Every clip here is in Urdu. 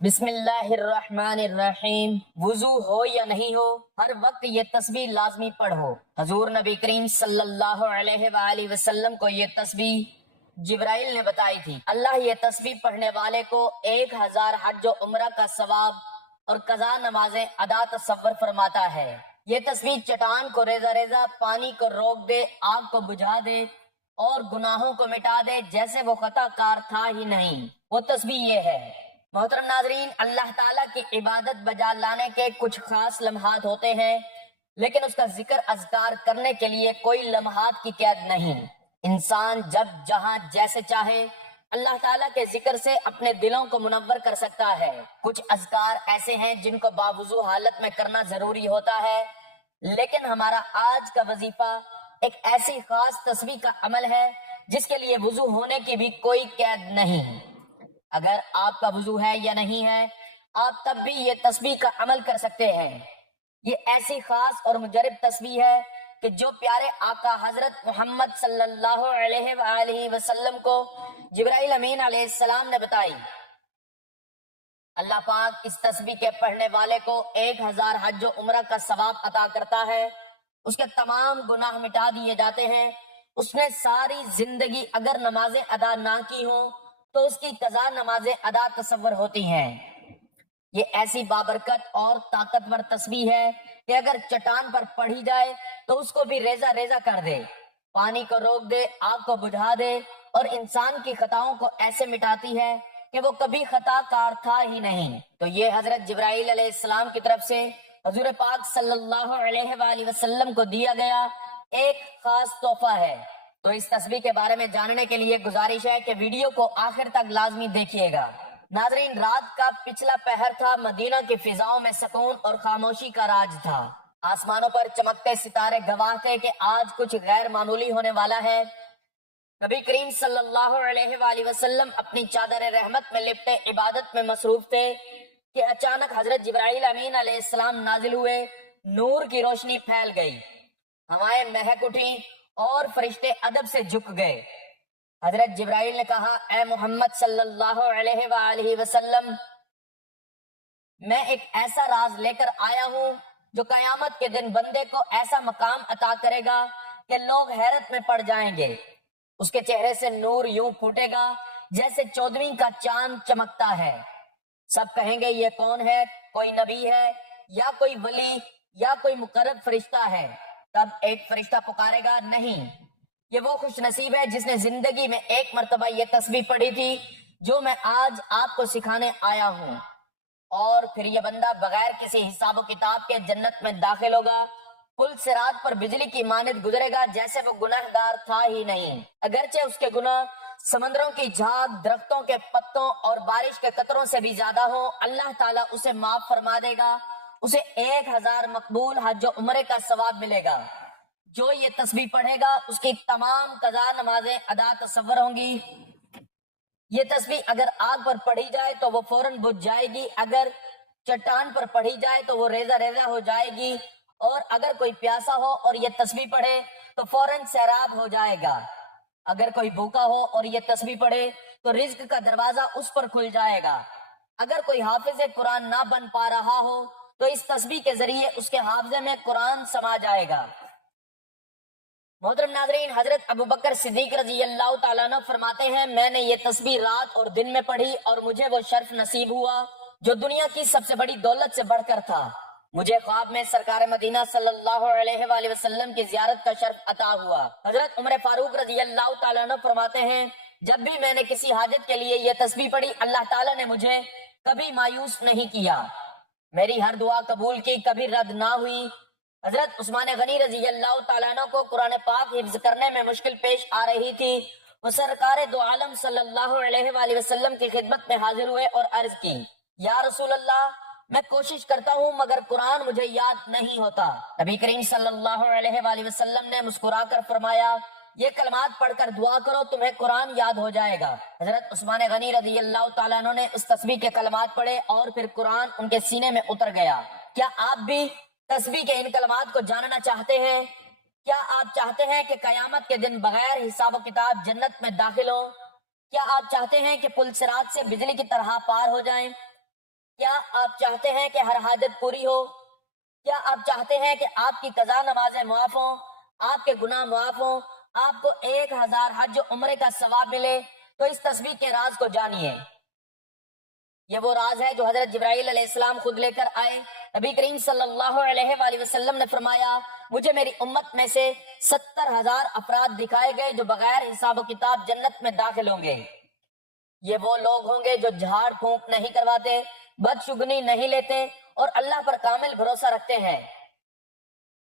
بسم اللہ الرحمن الرحیم۔ وضو ہو یا نہیں ہو، ہر وقت یہ تسبیح لازمی پڑھو۔ حضور نبی کریم صلی اللہ علیہ وآلہ وسلم کو یہ تسبیح جبرائیل نے بتائی تھی۔ اللہ یہ تسبیح پڑھنے والے کو 1000 حج و عمرہ کا ثواب اور قضا نمازیں ادا تصور فرماتا ہے۔ یہ تسبیح چٹان کو ریزہ ریزہ، پانی کو روک دے، آگ کو بجھا دے اور گناہوں کو مٹا دے جیسے وہ خطا کار تھا ہی نہیں۔ وہ تسبیح یہ ہے۔ محترم ناظرین، اللہ تعالیٰ کی عبادت بجا لانے کے کچھ خاص لمحات ہوتے ہیں، لیکن اس کا ذکر اذکار کرنے کے لیے کوئی لمحات کی قید نہیں۔ انسان جب جہاں جیسے چاہے اللہ تعالیٰ کے ذکر سے اپنے دلوں کو منور کر سکتا ہے۔ کچھ اذکار ایسے ہیں جن کو باوضو حالت میں کرنا ضروری ہوتا ہے، لیکن ہمارا آج کا وظیفہ ایک ایسی خاص تسبیح کا عمل ہے جس کے لیے وضو ہونے کی بھی کوئی قید نہیں۔ اگر آپ کا وضو ہے یا نہیں ہے، آپ تب بھی یہ تسبیح کا عمل کر سکتے ہیں۔ یہ ایسی خاص اور مجرب تسبیح ہے کہ جو پیارے آقا حضرت محمد صلی اللہ علیہ وآلہ وسلم کو جبرائیل امین علیہ السلام نے بتائی۔ اللہ پاک اس تسبیح کے پڑھنے والے کو 1000 حج و عمرہ کا ثواب عطا کرتا ہے، اس کے تمام گناہ مٹا دیے جاتے ہیں۔ اس نے ساری زندگی اگر نمازیں ادا نہ کی ہوں تو اس کی قضا نمازیں ادا تصور ہوتی ہیں۔ یہ ایسی بابرکت اور طاقتور تسبیح ہے کہ اگر چٹان پر پڑھی جائے تو اس کو بھی ریزہ ریزہ کر دے، پانی کو روک دے، آگ کو بجھا دے اور انسان کی خطاؤں کو ایسے مٹاتی ہے کہ وہ کبھی خطا کار تھا ہی نہیں۔ تو یہ حضرت جبرائیل علیہ السلام کی طرف سے حضور پاک صلی اللہ علیہ وآلہ وسلم کو دیا گیا ایک خاص تحفہ ہے۔ تو اس تسبیح کے بارے میں جاننے کے لیے گزارش ہے کہ ویڈیو کو آخر تک لازمی دیکھیے گا۔ ناظرین، رات کا پچھلا پہر تھا، مدینہ کی فضاؤں میں سکون اور خاموشی کا راج تھا۔ آسمانوں پر چمکتے ستارے گواہ تھے کہ آج کچھ غیر معمولی ہونے والا ہے۔ نبی کریم صلی اللہ علیہ وآلہ وسلم اپنی چادر رحمت میں لپٹے عبادت میں مصروف تھے کہ اچانک حضرت جبرائیل امین علیہ السلام نازل ہوئے، نور کی روشنی پھیل گئی، ہوائیں مہک اٹھی اور فرشتے ادب سے جھک گئے۔ حضرت جبرائیل نے کہا، اے محمد صلی اللہ علیہ وآلہ وسلم، میں ایک ایسا راز لے کر آیا ہوں جو قیامت کے دن بندے کو ایسا مقام عطا کرے گا کہ لوگ حیرت میں پڑ جائیں گے۔ اس کے چہرے سے نور یوں پھوٹے گا جیسے 14ویں کا چاند چمکتا ہے۔ سب کہیں گے یہ کون ہے؟ کوئی نبی ہے یا کوئی ولی یا کوئی مقرب فرشتہ ہے؟ تب ایک فرشتہ پکارے گا، نہیں، یہ وہ خوش نصیب ہے جس نے زندگی میں ایک مرتبہ یہ تسبیح پڑھی تھی جو میں آج آپ کو سکھانے آیا ہوں، اور پھر یہ بندہ بغیر کسی حساب و کتاب کے جنت میں داخل ہوگا، پل صراط پر بجلی کی مانند گزرے گا جیسے وہ گنہگار تھا ہی نہیں۔ اگرچہ اس کے گناہ سمندروں کی جھاگ، درختوں کے پتوں اور بارش کے قطروں سے بھی زیادہ ہوں، اللہ تعالیٰ اسے معاف فرما دے گا، اسے 1000 مقبول حج و عمرے کا ثواب ملے گا۔ جو یہ تسبیح پڑھے گا اس کی تمام قضا نمازیں ادا تصور ہوں گی۔ یہ تسبیح اگر آگ پر پڑھی جائے تو وہ فوراً بجھ جائے گی، اگر چٹان پر پڑھی جائے تو وہ ریزہ ریزہ ہو جائے گی، اور اگر کوئی پیاسا ہو اور یہ تسبیح پڑھے تو فوراً سیراب ہو جائے گا۔ اگر کوئی بھوکا ہو اور یہ تسبیح پڑھے تو رزق کا دروازہ اس پر کھل جائے گا۔ اگر کوئی حافظ قرآن نہ بن پا رہا ہو تو اس تسبیح کے ذریعے اس کے حافظے میں قرآن سما جائے گا۔ محترم ناظرین، حضرت ابوبکر صدیق رضی اللہ تعالیٰ عنہ فرماتے ہیں، میں نے یہ تسبیح رات اور دن میں پڑھی اور مجھے وہ شرف نصیب ہوا جو دنیا کی سب سے بڑی دولت سے بڑھ کر تھا۔ مجھے خواب میں سرکار مدینہ صلی اللہ علیہ وآلہ وسلم کی زیارت کا شرف عطا ہوا۔ حضرت عمر فاروق رضی اللہ تعالیٰ عنہ فرماتے ہیں، جب بھی میں نے کسی حاجت کے لیے یہ تسبیح پڑھی، اللہ تعالیٰ نے مجھے کبھی مایوس نہیں کیا، میری ہر دعا قبول کی، کبھی رد نہ ہوئی۔ حضرت عثمان غنی رضی اللہ تعالیٰ عنہ کو قرآن پاک حفظ کرنے میں مشکل پیش آ رہی تھی۔ وہ سرکار دو عالم صلی اللہ علیہ وآلہ وسلم کی خدمت میں حاضر ہوئے اور عرض کی، یا رسول اللہ، میں کوشش کرتا ہوں مگر قرآن مجھے یاد نہیں ہوتا۔ نبی کریم صلی اللہ علیہ وآلہ وسلم نے مسکرا کر فرمایا، یہ کلمات پڑھ کر دعا کرو، تمہیں قرآن یاد ہو جائے گا۔ حضرت عثمان غنی رضی اللہ تعالیٰ عنہ نے اس تسبیح کے کلمات پڑھے اور پھر قرآن ان کے سینے میں اتر گیا۔ کیا آپ بھی تسبیح کے ان کلمات کو جاننا چاہتے ہیں؟ کیا آپ چاہتے ہیں کہ قیامت کے دن بغیر حساب و کتاب جنت میں داخل ہوں؟ کیا آپ چاہتے ہیں کہ پل صراط سے بجلی کی طرح پار ہو جائیں؟ کیا آپ چاہتے ہیں کہ ہر حاجت پوری ہو؟ کیا آپ چاہتے ہیں کہ آپ کی قضا نمازیں معاف ہوں، آپ کے گناہ معاف ہوں، آپ کو 1000 حج و عمرے کا ثواب ملے؟ تو اس تسبیح کے راز کو جانیے۔ یہ وہ راز ہے جو حضرت جبرائیل علیہ السلام خود لے کر آئے۔ نبی کریم صلی اللہ علیہ وآلہ وسلم نے فرمایا، مجھے میری امت میں سے 70,000 افراد دکھائے گئے جو بغیر حساب و کتاب جنت میں داخل ہوں گے۔ یہ وہ لوگ ہوں گے جو جھاڑ پھونک نہیں کرواتے، بدشگنی نہیں لیتے اور اللہ پر کامل بھروسہ رکھتے ہیں۔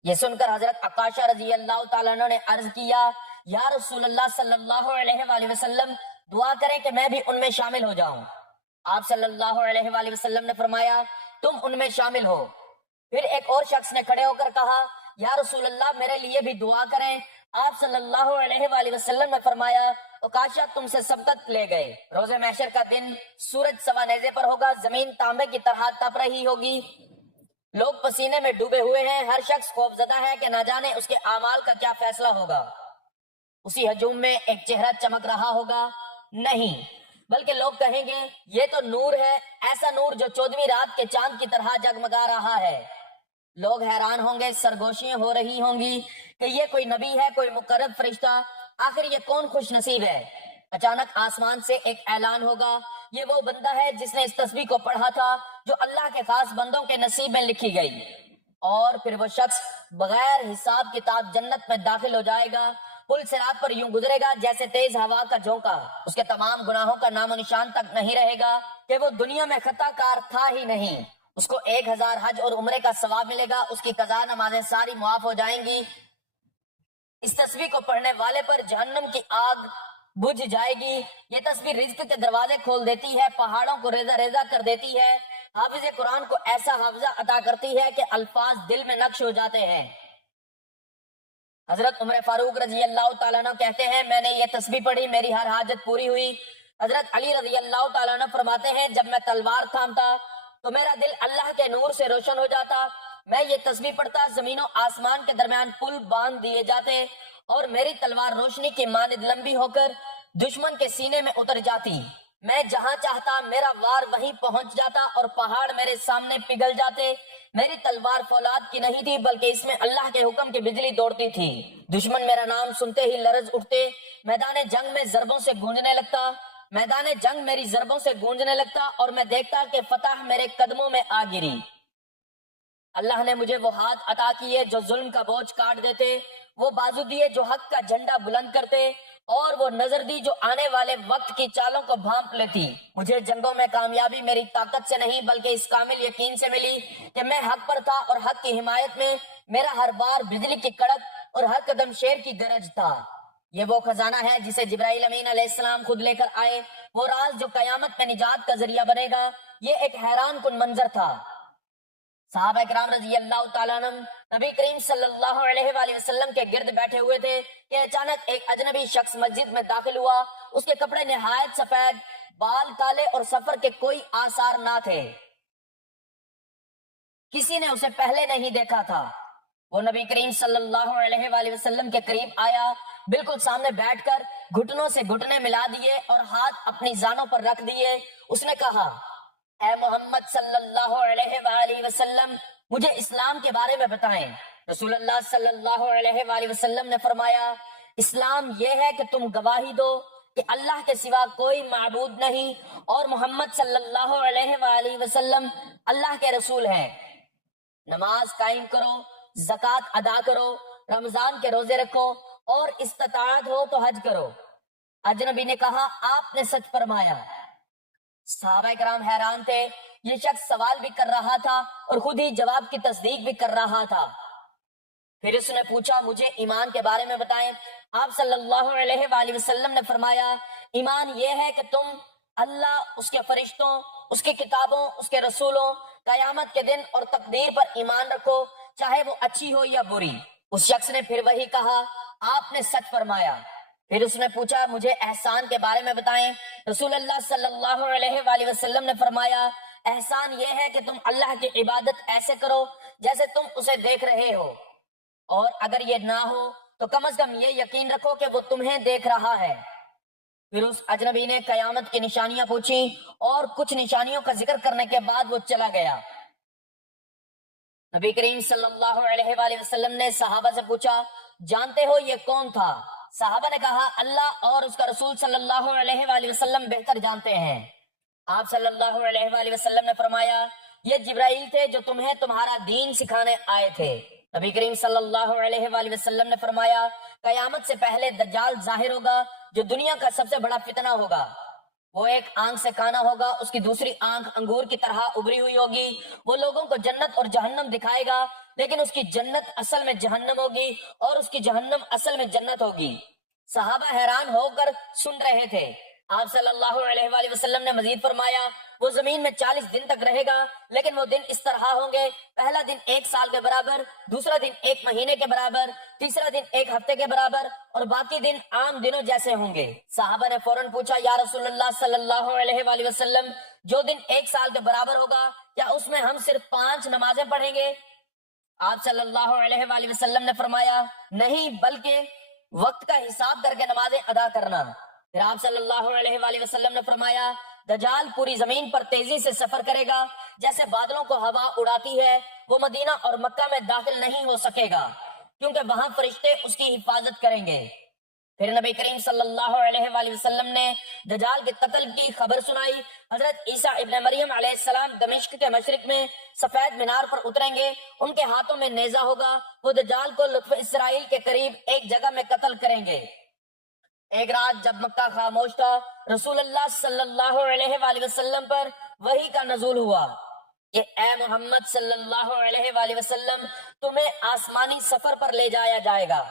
یہ سن کر حضرت عکاشہ رضی اللہ تعالیٰ عنہ نے عرض کیا، یا رسول اللہ صلی اللہ علیہ وآلہ وسلم، دعا کریں کہ میں بھی ان میں شامل ہو جاؤں۔ آپ صلی اللہ علیہ وآلہ وسلم نے فرمایا، تم ان میں شامل ہو۔ پھر ایک اور شخص نے کھڑے ہو کر کہا، یا رسول اللہ میرے لیے بھی دعا کریں۔ آپ صلی اللہ علیہ وآلہ وسلم نے فرمایا، عکاشہ تم سے سبقت لے گئے۔ روز محشر کا دن سورج سوا نیزے پر ہوگا، زمین تانبے کی طرح تپ رہی ہوگی، لوگ پسینے میں ڈوبے ہوئے ہیں، ہر شخص خوف زدہ ہے کہ نہ جانے اس کے اعمال کا کیا فیصلہ ہوگا۔ اسی ہجوم میں ایک چہرہ چمک رہا ہوگا، نہیں بلکہ لوگ کہیں گے یہ تو نور ہے، ایسا نور جو 14ویں رات کے چاند کی طرح جگمگا رہا ہے۔ لوگ حیران ہوں گے، سرگوشیاں ہو رہی ہوں گی کہ یہ کوئی نبی ہے، کوئی مقرب فرشتہ، آخر یہ کون خوش نصیب ہے۔ اچانک آسمان سے ایک اعلان ہوگا، یہ وہ بندہ ہے جس نے اس تسبیح کو پڑھا تھا جو اللہ کے خاص بندوں کے نصیب میں لکھی گئی، اور پھر وہ شخص بغیر حساب کتاب جنت میں داخل ہو جائے گا۔ پل صراط پر یوں گزرے گا جیسے تیز ہوا کا جھونکا، اس کے تمام گناہوں کا نام و نشان تک نہیں رہے گا کہ وہ دنیا میں خطا کار تھا ہی نہیں۔ اس کو 1000 حج اور عمرے کا ثواب ملے گا، اس کی قضا نمازیں ساری معاف ہو جائیں گی۔ اس تسبیح کو پڑھنے والے پر جہنم کی آگ بجھ جائے گی۔ یہ تسبیح رزق کے دروازے کھول دیتی ہے، پہاڑوں کو ریزہ ریزہ کر دیتی ہے، حافظ قرآن کو ایسا حافظہ عطا کرتی ہے کہ الفاظ دل میں نقش ہو جاتے ہیں۔ حضرت عمر فاروق رضی اللہ تعالیٰ عنہ کہتے ہیں، میں نے یہ تسبیح پڑھی، میری ہر حاجت پوری ہوئی۔ حضرت علی رضی اللہ تعالیٰ عنہ فرماتے ہیں، جب میں تلوار تھامتا تو میرا دل اللہ کے نور سے روشن ہو جاتا، میں یہ تسبیح پڑھتا، زمین و آسمان کے درمیان پل باندھ دیے جاتے اور میری تلوار روشنی کی مانند لمبی ہو کر دشمن کے سینے میں اتر جاتی، میں جہاں چاہتا میرا وار وہیں پہنچ جاتا اور پہاڑ میرے سامنے پگھل جاتے۔ میری تلوار فولاد کی نہیں تھی بلکہ اس میں اللہ کے حکم کی بجلی دوڑتی تھی، دشمن میرا نام سنتے ہی لرز اٹھتے، میدان جنگ میں ضربوں سے گونجنے لگتا، میدان جنگ میری ضربوں سے گونجنے لگتا اور میں دیکھتا کہ فتح میرے قدموں میں آ گری۔ اللہ نے مجھے وہ ہاتھ عطا کیے جو ظلم کا بوجھ کاٹ دیتے، وہ بازو دیے جو حق کا جھنڈا بلند کرتے، اور وہ نظر دی جو آنے والے وقت کی چالوں کو بھانپ لیتی۔ مجھے جنگوں میں کامیابی میری طاقت سے نہیں بلکہ اس کامل یقین سے ملی کہ میں حق پر تھا اور حق کی حمایت میں میرا ہر بار بجلی کی کڑک اور ہر قدم شیر کی گرج تھا۔ یہ وہ خزانہ ہے جسے جبرائیل امین علیہ السلام خود لے کر آئے، وہ راز جو قیامت میں نجات کا ذریعہ بنے گا۔ یہ ایک حیران کن منظر تھا۔ صحابہ کرام رضی اللہ تعالیٰ عنہ نبی کریم صلی اللہ علیہ وآلہ وسلم کے گرد بیٹھے ہوئے تھے کہ اچانک ایک اجنبی شخص مسجد میں داخل ہوا، اس کے کپڑے نہایت سفید، بال کالے اور سفر کے کوئی آثار نہ تھے، کسی نے اسے پہلے نہیں دیکھا تھا۔ وہ نبی کریم صلی اللہ علیہ وآلہ وسلم کے قریب آیا، بالکل سامنے بیٹھ کر گھٹنوں سے گھٹنے ملا دیے اور ہاتھ اپنی زانوں پر رکھ دیے۔ اس نے کہا، اے محمد صلی اللہ علیہ وآلہ وسلم، مجھے اسلام کے بارے میں بتائیں۔ رسول اللہ صلی اللہ علیہ وآلہ وسلم نے فرمایا، اسلام یہ ہے کہ تم گواہی دو کہ اللہ کے سوا کوئی معبود نہیں اور محمد صلی اللہ علیہ وآلہ وسلم اللہ کے رسول ہیں، نماز قائم کرو، زکوٰۃ ادا کرو، رمضان کے روزے رکھو اور استطاعت ہو تو حج کرو۔ اجنبی نے کہا، آپ نے سچ فرمایا۔ صحابہ کرام حیران تھے، یہ شخص سوال بھی کر رہا تھا اور خود ہی جواب کی تصدیق بھی کر رہا تھا۔ پھر اس نے پوچھا، مجھے ایمان کے بارے میں بتائیں۔ آپ صلی اللہ علیہ وآلہ وسلم نے فرمایا، ایمان یہ ہے کہ تم اللہ، اس کے فرشتوں، اس کی کتابوں، اس کے رسولوں، قیامت کے دن اور تقدیر پر ایمان رکھو، چاہے وہ اچھی ہو یا بری۔ اس شخص نے پھر وہی کہا، آپ نے سچ فرمایا۔ پھر اس نے پوچھا، مجھے احسان کے بارے میں بتائیں۔ رسول اللہ صلی اللہ علیہ وآلہ وسلم نے فرمایا، احسان یہ ہے کہ تم اللہ کی عبادت ایسے کرو جیسے تم اسے دیکھ رہے ہو، اور اگر یہ نہ ہو تو کم از کم یہ یقین رکھو کہ وہ تمہیں دیکھ رہا ہے۔ پھر اس اجنبی نے قیامت کی نشانیاں پوچھی اور کچھ نشانیوں کا ذکر کرنے کے بعد وہ چلا گیا۔ نبی کریم صلی اللہ علیہ وآلہ وسلم نے صحابہ سے پوچھا جانتے ہو یہ کون تھا؟ صحابہ نے کہا اللہ اور اس کا رسول صلی اللہ علیہ وآلہ وسلم بہتر جانتے ہیں۔ آپ صلی اللہ علیہ وآلہ وسلم نے فرمایا یہ جبرائیل تھے جو تمہیں تمہارا دین سکھانے آئے تھے۔ نبی کریم صلی اللہ علیہ وآلہ وسلم نے فرمایا قیامت سے پہلے دجال ظاہر ہوگا جو دنیا کا سب سے بڑا فتنہ ہوگا۔ وہ ایک آنکھ سے کانا ہوگا، اس کی دوسری آنکھ انگور کی طرح ابری ہوئی ہوگی۔ وہ لوگوں کو جنت اور جہنم دکھائے گا، لیکن اس کی جنت اصل میں جہنم ہوگی اور اس کی جہنم اصل میں جنت ہوگی۔ صحابہ حیران ہو کر سن رہے تھے۔ آپ صلی اللہ علیہ وآلہ وسلم نے مزید فرمایا وہ زمین میں 40 دن تک رہے گا، لیکن وہ دن اس طرح ہوں گے، پہلا دن 1 سال کے برابر، دوسرا دن 1 مہینے کے برابر، تیسرا دن 1 ہفتے کے برابر اور باقی دن عام دنوں جیسے ہوں گے۔ صحابہ نے فوراً پوچھا یا رسول اللہ صلی اللہ علیہ وآلہ وسلم جو دن 1 سال کے برابر ہوگا کیا اس میں ہم صرف 5 نمازیں پڑھیں گے؟ آپ صلی اللہ علیہ وآلہ وسلم نے فرمایا نہیں، بلکہ وقت کا حساب کر کے نمازیں ادا کرنا۔ پھر آپ صلی اللہ علیہ وآلہ وسلم نے فرمایا دجال پوری زمین پر تیزی سے سفر کرے گا، جیسے بادلوں کو ہوا اڑاتی ہے۔ وہ مدینہ اور مکہ میں داخل نہیں ہو سکے گا کیونکہ وہاں فرشتے اس کی حفاظت کریں گے۔ پھر نبی کریم صلی اللہ علیہ وآلہ وسلم نے دجال کے قتل کی خبر سنائی۔ حضرت عیسیٰ ابن مریم علیہ السلام دمشق کے مشرق میں سفید مینار پر اتریں گے، ان کے ہاتھوں میں نیزہ ہوگا، وہ دجال کو لطف اسرائیل کے قریب ایک جگہ میں قتل کریں گے۔ ایک رات جب مکہ خاموش تھا، رسول اللہ صلی اللہ علیہ وآلہ وسلم پر وحی کا نزول ہوا کہ اے محمد صلی اللہ علیہ وآلہ وسلم تمہیں آسمانی سفر پر لے جایا جائے گا۔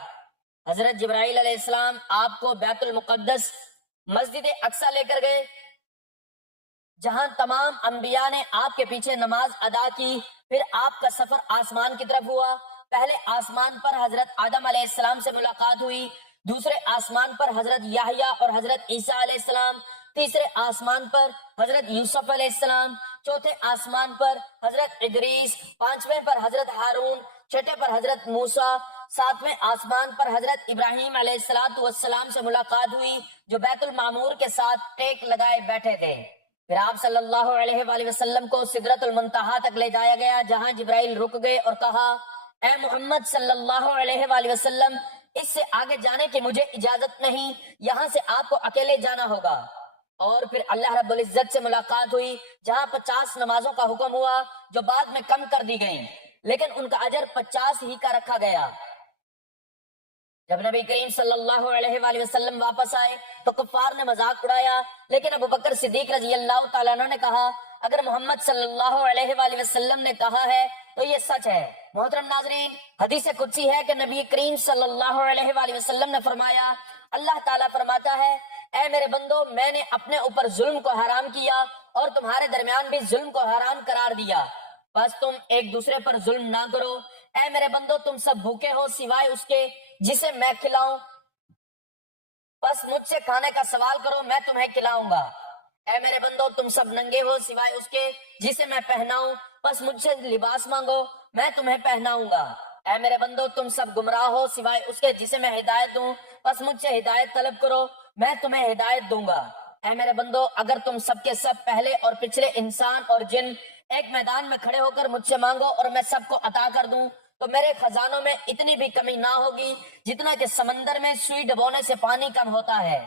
حضرت جبرائیل علیہ السلام آپ کو بیت المقدس مسجد اقصی لے کر گئے، جہاں تمام انبیاء نے آپ کے پیچھے نماز ادا کی۔ پھر آپ کا سفر آسمان کی طرف ہوا۔ پہلے آسمان پر حضرت آدم علیہ السلام سے ملاقات ہوئی، دوسرے آسمان پر حضرت یحییٰ اور حضرت عیسیٰ علیہ السلام، تیسرے آسمان پر حضرت یوسف علیہ السلام، چوتھے آسمان پر حضرت ادریس، پانچویں پر حضرت ہارون، چھٹے پر حضرت موسیٰ، ساتویں آسمان پر حضرت ابراہیم علیہ السلام سے ملاقات ہوئی جو بیت المعمور کے ساتھ ٹیک لگائے بیٹھے تھے۔ پھر آپ صلی اللہ علیہ وآلہ وسلم کو سدرۃ المنتہا تک لے جایا گیا، جہاں جبرائیل رک گئے اور کہا اے محمد صلی اللہ علیہ وآلہ وسلم اس سے آگے جانے کی مجھے اجازت نہیں، یہاں سے آپ کو اکیلے جانا ہوگا۔ اور پھر اللہ رب العزت سے ملاقات ہوئی، جہاں 50 نمازوں کا حکم ہوا جو بعد میں کم کر دی گئیں، لیکن ان کا اجر 50 ہی کا رکھا گیا۔ جب نبی کریم صلی اللہ علیہ وآلہ وسلم واپس آئے تو کفار نے مذاق اڑایا، لیکن ابو بکر صدیق رضی اللہ تعالیٰ عنہ نے کہا اگر محمد صلی اللہ علیہ وآلہ وسلم نے کہا ہے تو یہ سچ ہے۔ محترم ناظرین، حدیث قدسی ہے کہ نبی کریم صلی اللہ علیہ وآلہ وسلم نے فرمایا اللہ تعالیٰ فرماتا ہے اے میرے بندو میں نے اپنے اوپر ظلم کو حرام کیا اور تمہارے درمیان بھی ظلم کو حرام قرار دیا، بس تم ایک دوسرے پر ظلم نہ کرو۔ اے میرے بندو تم سب بھوکے ہو سوائے اس کے جسے میں کھلاؤں، بس مجھ سے کھانے کا سوال کرو میں تمہیں کھلاؤں گا۔ اے میرے بندو تم سب ننگے ہو سوائے اس کے جسے میں پہناؤں، بس مجھ سے لباس مانگو میں تمہیں پہناؤں گا۔ اے میرے بندو تم سب گمراہ ہو سوائے اس کے جسے میں ہدایت دوں، بس مجھ سے ہدایت طلب کرو میں تمہیں ہدایت دوں گا۔ اے میرے بندو اگر تم سب کے سب پہلے اور پچھلے انسان اور جن ایک میدان میں کھڑے ہو کر مجھ سے مانگو اور میں سب کو عطا کر دوں تو میرے خزانوں میں اتنی بھی کمی نہ ہوگی جتنا کہ سمندر میں سوئی ڈبونے سے پانی کم ہوتا ہے۔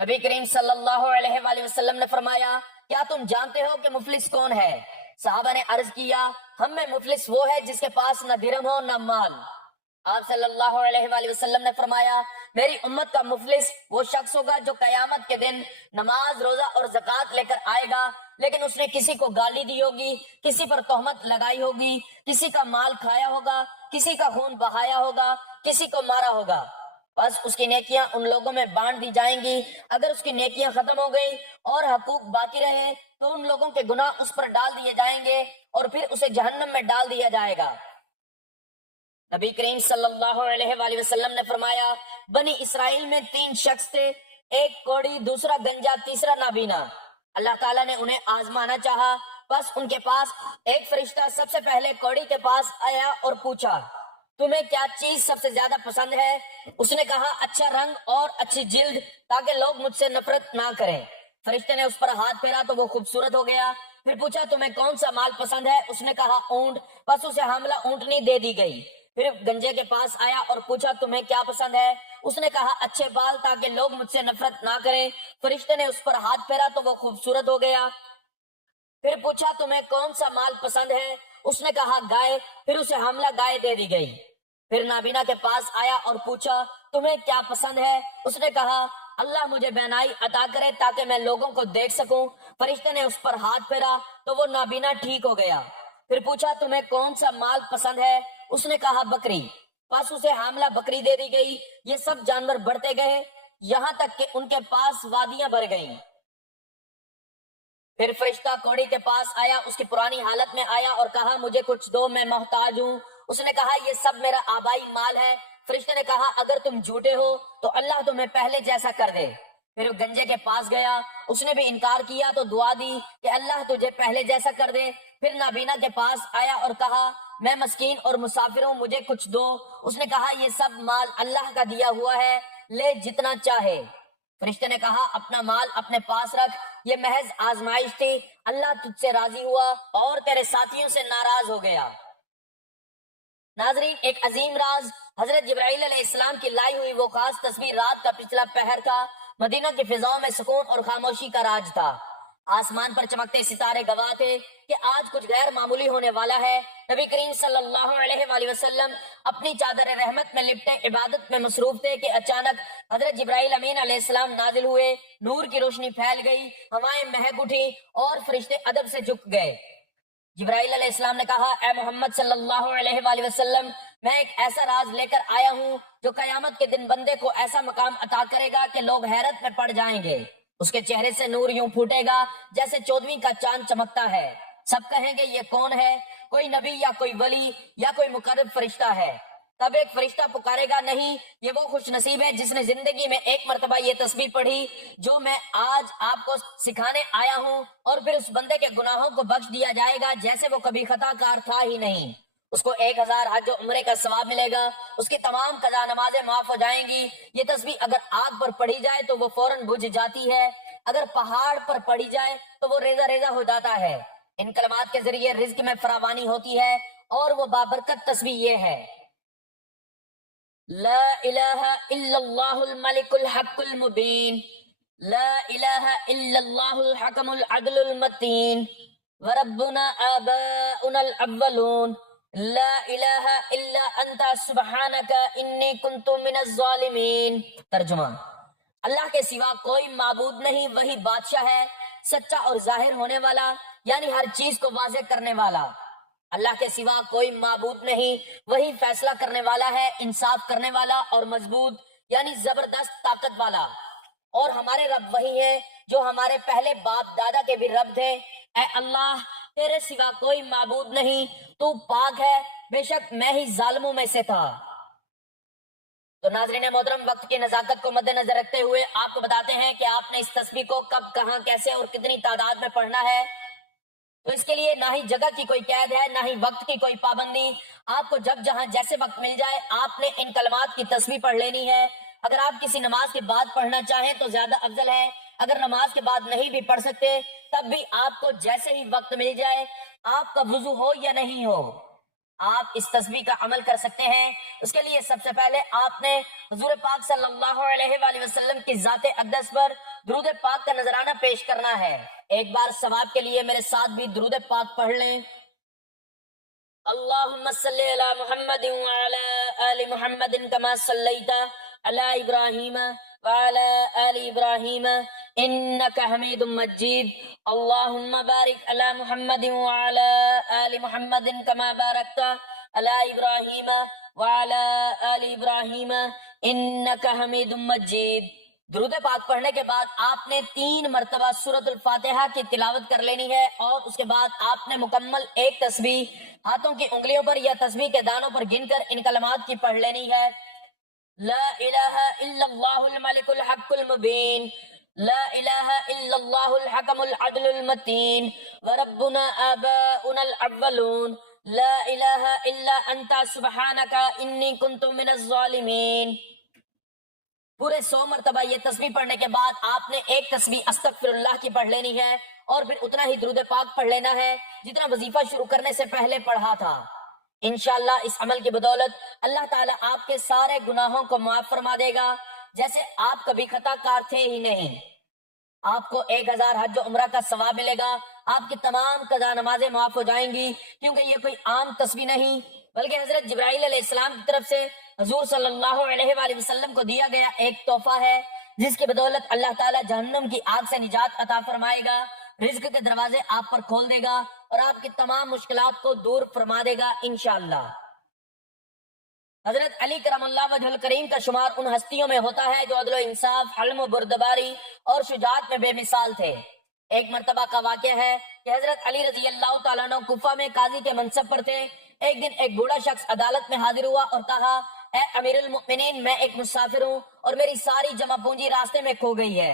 نبی کریم صلی اللہ علیہ وآلہ وسلم نے فرمایا کیا تم جانتے ہو کہ مفلس کون ہے؟ صحابہ نے عرض کیا ہم میں مفلس وہ ہے جس کے پاس نہ درہم ہو نہ مال۔ آپ صلی اللہ علیہ وآلہ وسلم نے فرمایا میری امت کا مفلس وہ شخص ہوگا جو قیامت کے دن نماز روزہ اور زکوٰۃ لے کر آئے گا، لیکن اس نے کسی کو گالی دی ہوگی، کسی پر تہمت لگائی ہوگی، کسی کا مال کھایا ہوگا، کسی کا خون بہایا ہوگا، کسی کو مارا ہوگا، بس اس کی نیکیاں ان لوگوں میں بانٹ دی جائیں گی۔ اگر اس کی نیکیاں ختم ہو گئی اور حقوق باقی رہے تو ان لوگوں کے گناہ اس پر ڈال دیے جائیں گے اور پھر اسے جہنم میں ڈال دیا جائے گا۔ نبی کریم صلی اللہ علیہ وآلہ وسلم نے فرمایا بنی اسرائیل میں 3 شخص تھے، ایک کوڑی، دوسرا گنجا، تیسرا نابینا۔ اللہ تعالیٰ نے انہیں آزمانا چاہا، بس ان کے پاس ایک فرشتہ سب سے پہلے کوڑی کے پاس آیا اور پوچھا تمہیں کیا چیز سب سے زیادہ پسند ہے؟ اس نے کہا اچھا رنگ اور اچھی جلد، تاکہ لوگ مجھ سے نفرت نہ کریں۔ فرشتے نے اس پر ہاتھ پھیرا تو وہ خوبصورت ہو گیا۔ پھر پوچھا تمہیں کون سا مال پسند ہے؟ اس نے کہا اونٹ، بس اسے حاملہ اونٹنی دے دی گئی۔ پھر گنجے کے پاس آیا اور پوچھا تمہیں کیا پسند ہے؟ اس نے کہا اچھے بال، تاکہ لوگ مجھ سے نفرت نہ کریں۔ فرشتے نے اس پر ہاتھ پھیرا تو وہ خوبصورت ہو گیا۔ پھر پوچھا تمہیں کون سا مال پسند ہے؟ اس نے کہا گائے، پھر اسے حاملہ گائے دے دی گئی۔ پھر نابینا کے پاس آیا اور پوچھا تمہیں کیا پسند ہے؟ اس نے کہا اللہ مجھے بینائی عطا کرے تاکہ میں لوگوں کو دیکھ سکوں۔ فرشتے نے اس پر ہاتھ پھیرا تو وہ نابینا ٹھیک ہو گیا۔ پھر پوچھا تمہیں کون سا مال پسند ہے؟ اس نے کہا بکری، پس اسے حاملہ بکری دے دی گئی۔ یہ سب جانور بڑھتے گئے یہاں تک کہ ان کے پاس وادیاں بھر گئیں۔ پھر فرشتہ کوڑی کے پاس آیا، اس کی پرانی حالت میں آیا اور کہا مجھے کچھ دو، میں محتاج ہوں۔ اس نے کہا یہ سب میرا آبائی مال ہے۔ فرشتے نے کہا اگر تم جھوٹے ہو تو اللہ تمہیں پہلے جیسا کر دے۔ پھر وہ گنجے کے پاس گیا، اس نے بھی انکار کیا تو دعا دی کہ اللہ تجھے پہلے جیسا کر دے۔ پھر نابینا کے پاس آیا اور کہا میں مسکین اور مسافر ہوں، مجھے کچھ دو۔ اس نے کہا یہ سب مال اللہ کا دیا ہوا ہے، لے جتنا چاہے۔ فرشتے نے کہا اپنا مال اپنے پاس رکھ، یہ محض آزمائش تھی، اللہ تجھ سے راضی ہوا اور تیرے ساتھیوں سے ناراض ہو گیا۔ ناظرین، ایک عظیم راز حضرت جبرائیل علیہ السلام کی لائی ہوئی وہ خاص تصویر رات کا پچھلا پہر تھا۔ مدینہ کی فضاؤں میں سکون اور خاموشی کا راج تھا۔ آسمان پر چمکتے ستارے گواہ تھے کہ آج کچھ غیر معمولی ہونے والا ہے۔ نبی کریم صلی اللہ علیہ وآلہ وسلم اپنی چادر رحمت میں لپٹے عبادت میں مصروف تھے کہ اچانک حضرت جبرائیل امین علیہ السلام نازل ہوئے۔ نور کی روشنی پھیل گئی، ہوائیں مہک اٹھی اور فرشتے ادب سے جھک گئے۔ جبرائیل علیہ السلام نے کہا اے محمد صلی اللہ علیہ وآلہ وسلم، میں ایک ایسا راز لے کر آیا ہوں جو قیامت کے دن بندے کو ایسا مقام عطا کرے گا کہ لوگ حیرت میں پڑ جائیں گے۔ اس کے چہرے سے نور یوں پھوٹے گا جیسے 14ویں کا چاند چمکتا ہے۔ سب کہیں گے یہ کون ہے؟ کوئی نبی یا کوئی ولی یا کوئی مقرب فرشتہ ہے۔ تب ایک فرشتہ پکارے گا نہیں، یہ وہ خوش نصیب ہے جس نے زندگی میں ایک مرتبہ یہ تصویر پڑھی جو میں آج آپ کو سکھانے آیا ہوں، اور پھر اس بندے کے گناہوں کو بخش دیا جائے گا جیسے وہ کبھی خطا کار تھا ہی نہیں۔ اس کو 1000 حج و عمرے کا ثواب ملے گا، اس کی تمام قضا نمازیں معاف ہو جائیں گی۔ یہ تصویر اگر آگ پر پڑھی جائے تو وہ فوراً بجھ جاتی ہے، اگر پہاڑ پر پڑھی جائے تو وہ ریزہ ریزہ ہو جاتا ہے۔ ان کلمات کے ذریعے رزق میں فراوانی ہوتی ہے، اور وہ بابرکت تصویر یہ ہے لا الہ الا اللہ الملک الحق المبین، لا الہ الا اللہ الحکم العدل المتین، وربنا آباؤنا الاولون، لا الہ الا انت سبحانک انی کنت من الظالمین۔ ترجمہ: اللہ کے سوا کوئی معبود نہیں، وہی بادشاہ ہے، سچا اور ظاہر ہونے والا، یعنی ہر چیز کو واضح کرنے والا۔ اللہ کے سوا کوئی معبود نہیں، وہی فیصلہ کرنے والا ہے، انصاف کرنے والا اور مضبوط یعنی زبردست طاقت والا۔ اور ہمارے رب وہی ہے جو ہمارے پہلے باپ دادا کے بھی رب تھے۔ اے اللہ، تیرے سوا کوئی معبود نہیں، تو پاک ہے، بے شک میں ہی ظالموں میں سے تھا۔ تو ناظرین محترم، وقت کی نزاکت کو مد نظر رکھتے ہوئے آپ کو بتاتے ہیں کہ آپ نے اس تسبیح کو کب، کہاں، کیسے اور کتنی تعداد میں پڑھنا ہے۔ تو اس کے لیے نہ ہی جگہ کی کوئی قید ہے، نہ ہی وقت کی کوئی پابندی۔ آپ کو جب جہاں جیسے وقت مل جائے آپ نے ان کلمات کی تسبیح پڑھ لینی ہے۔ اگر آپ کسی نماز کے بعد پڑھنا چاہیں تو زیادہ افضل ہے، اگر نماز کے بعد نہیں بھی پڑھ سکتے تب بھی آپ کو جیسے ہی وقت مل جائے، آپ کا وضو ہو یا نہیں ہو، آپ اس تسبیح کا عمل کر سکتے ہیں۔ اس کے لیے سب سے پہلے آپ نے حضور پاک صلی اللہ علیہ وآلہ وسلم کی ذات اقدس پر درود پاک کا نذرانہ پیش کرنا ہے۔ ایک بار ثواب کے لیے میرے ساتھ بھی درود پاک پڑھ لیں۔ اللہم صلی علی محمد وعلی آل محمد کما صلیت علی ابراہیم وعلی آل ابراہیم انک حمید مجید۔ اللہم بارک علی محمد وعلی آل محمد کما بارکت علی ابراہیم وعلی آل ابراہیم انک حمید مجید۔ درود پاک پڑھنے کے بعد آپ نے 3 مرتبہ سورۃ الفاتحہ کی تلاوت کر لینی ہے، اور اس کے بعد آپ نے مکمل ایک تسبیح ہاتھوں کی انگلیوں پر یا تسبیح کے دانوں پر گن کر ان کلمات کی پڑھ لینی ہے۔ لا الہ الا اللہ الملک الحق المبین، لا الہ الا اللہ الحکم العدل المتین، وربنا آباؤنا الاولون، لا الہ الا انت سبحانک انی کنت من الظالمین۔ پورے 100 مرتبہ یہ تسبیح پڑھنے کے بعد آپ نے ایک تسبیح استغفر اللہ کی پڑھ لینی ہے، اور پھر اتنا ہی درود پاک پڑھ لینا ہے جتنا وظیفہ شروع کرنے سے پہلے پڑھا تھا۔ انشاءاللہ اس عمل کی بدولت اللہ تعالیٰ آپ کے سارے گناہوں کو معاف فرما دے گا، جیسے آپ کبھی خطا کار تھے ہی نہیں۔ آپ کو 1000 حج و عمرہ کا ثواب ملے گا، آپ کی تمام قضا نمازیں معاف ہو جائیں گی، کیونکہ یہ کوئی عام تسبیح نہیں بلکہ حضرت جبرائیل علیہ السلام کی طرف سے حضور صلی اللہ علیہ وآلہ وسلم کو دیا گیا ایک تحفہ ہے، جس کی بدولت اللہ تعالیٰ جہنم کی آگ سے نجات عطا فرمائے گا، رزق کے دروازے آپ پر کھول دے گا اور آپ کی تمام مشکلات کو دور فرما دے گا انشاءاللہ۔ حضرت علی کرم اللہ وجہ الکریم کا شمار ان ہستیوں میں ہوتا ہے جو عدل و انصاف، حلم و بردباری اور شجاعت میں بے مثال تھے۔ ایک مرتبہ کا واقعہ ہے کہ حضرت علی رضی اللہ تعالیٰ عنہ کوفہ میں قاضی کے منصب پر تھے۔ ایک دن ایک بوڑھا شخص عدالت میں حاضر ہوا اور کہا، اے امیر المؤمنین، میں ایک مسافر ہوں اور میری ساری جمع پونجی راستے میں کھو گئی ہے،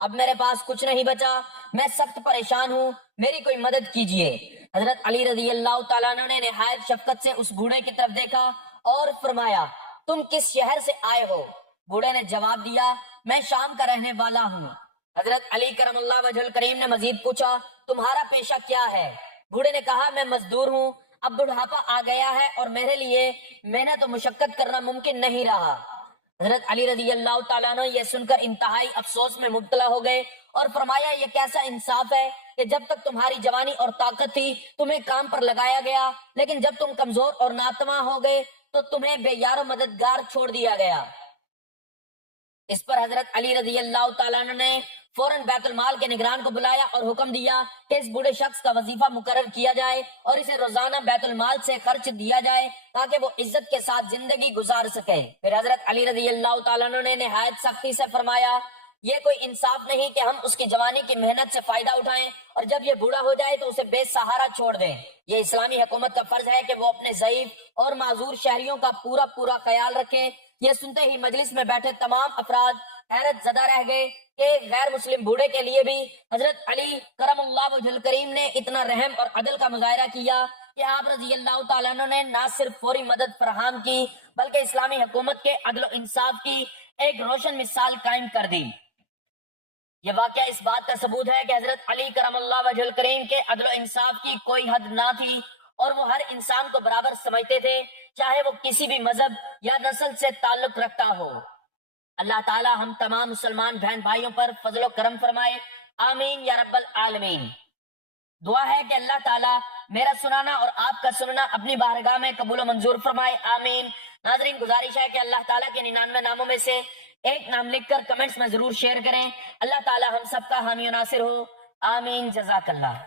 اب میرے پاس کچھ نہیں بچا، میں سخت پریشان ہوں، میری کوئی مدد کیجیے۔ حضرت علی رضی اللہ تعالیٰ عنہ نے نہایت شفقت سے اس بوڑھے کی طرف دیکھا اور فرمایا، تم کس شہر سے آئے ہو؟ بوڑھے نے جواب دیا، میں شام کا رہنے والا ہوں۔ حضرت علی کرم اللہ وجہ الکریم نے مزید پوچھا، تمہارا پیشہ کیا ہے؟ بوڑھے نے کہا، میں مزدور ہوں، اب بڑھاپا آ گیا ہے اور میرے لیے محنت و مشقت کرنا ممکن نہیں رہا۔ حضرت علی رضی اللہ تعالیٰ عنہ یہ سن کر انتہائی افسوس میں مبتلا ہو گئے اور فرمایا، یہ کیسا انصاف ہے کہ جب تک تمہاری جوانی اور طاقت تھی تمہیں کام پر لگایا گیا، لیکن جب تم کمزور اور ناتواں ہو گئے تو تمہیں بے یار و مددگار چھوڑ دیا گیا۔ اس پر حضرت علی رضی اللہ تعالیٰ عنہ نے فوراً بیت المال کے نگران کو بلایا اور حکم دیا کہ اس بوڑھے شخص کا وظیفہ مقرر کیا جائے اور اسے روزانہ بیت المال سے خرچ دیا جائے تاکہ وہ عزت کے ساتھ زندگی گزار سکے۔ پھر حضرت علی رضی اللہ تعالیٰ عنہ نے نہایت سختی سے فرمایا، یہ کوئی انصاف نہیں کہ ہم اس کی جوانی کی محنت سے فائدہ اٹھائیں اور جب یہ بوڑھا ہو جائے تو اسے بے سہارا چھوڑ دیں۔ یہ اسلامی حکومت کا فرض ہے کہ وہ اپنے ضعیف اور معذور شہریوں کا پورا خیال رکھیں۔ یہ سنتے ہی مجلس میں بیٹھے تمام افراد حیرت زدہ رہ گئے کہ غیر مسلم بوڑھے کے لیے بھی حضرت علی کرم اللہ وجہ الکریم نے اتنا رحم اور عدل کا مظاہرہ کیا کہ آپ رضی اللہ تعالیٰ عنہ نے نہ صرف فوری مدد فراہم کی بلکہ اسلامی حکومت کے عدل و انصاف کی ایک روشن مثال قائم کر دی۔ یہ واقعہ اس بات کا ثبوت ہے کہ حضرت علی کرم اللہ وجہ الکریم کے عدل و انصاف کی کوئی حد نہ تھی اور وہ ہر انسان کو برابر سمجھتے تھے، چاہے وہ کسی بھی مذہب یا نسل سے تعلق رکھتا ہو۔ اللہ تعالی ہم تمام مسلمان بہن بھائیوں پر فضل و کرم فرمائے، آمین یا رب العالمین۔ دعا ہے کہ اللہ تعالیٰ میرا سنانا اور آپ کا سننا اپنی بارگاہ میں قبول و منظور فرمائے، آمین۔ ناظرین، گزارش ہے کہ اللہ تعالیٰ کے 99 ناموں میں سے ایک نام لکھ کر کمنٹس میں ضرور شیئر کریں۔ اللہ تعالیٰ ہم سب کا حامی و ناصر ہو، آمین، جزاک اللہ۔